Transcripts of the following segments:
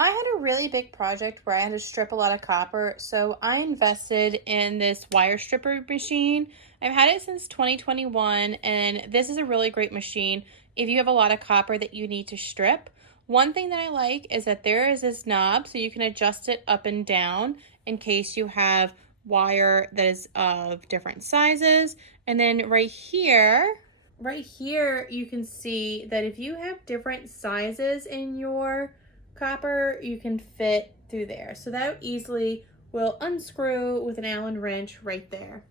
I had a really big project where I had to strip a lot of copper, so I invested in this wire stripper machine. I've had it since 2021, and this is a really great machine if you have a lot of copper that you need to strip. One thing that I like is that there is this knob, so you can adjust it up and down in case you have wire that is of different sizes. And then right here you can see that if you have different sizes in your copper, you can fit through there. So that easily will unscrew with an Allen wrench right there.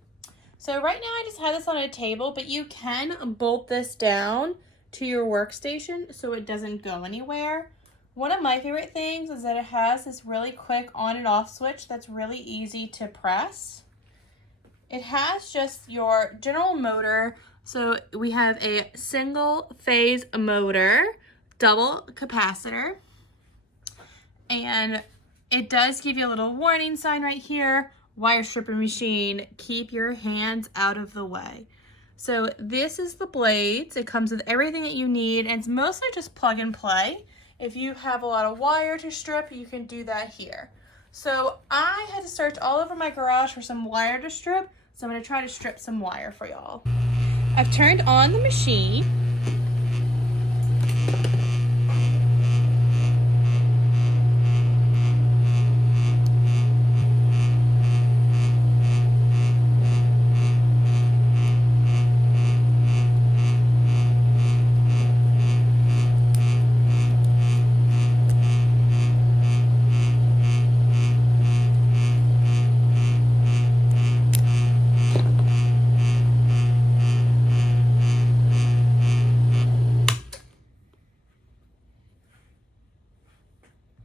So right now I just have this on a table, but you can bolt this down to your workstation so it doesn't go anywhere. One of my favorite things is that it has this really quick on and off switch that's really easy to press. It has just your general motor. So we have a single phase motor, double capacitor, and it does give you a little warning sign right here, wire stripper machine, keep your hands out of the way. So this is the blades. It comes with everything that you need, and it's mostly just plug and play. If you have a lot of wire to strip, you can do that here. So I had to search all over my garage for some wire to strip, so I'm gonna try to strip some wire for y'all. I've turned on the machine.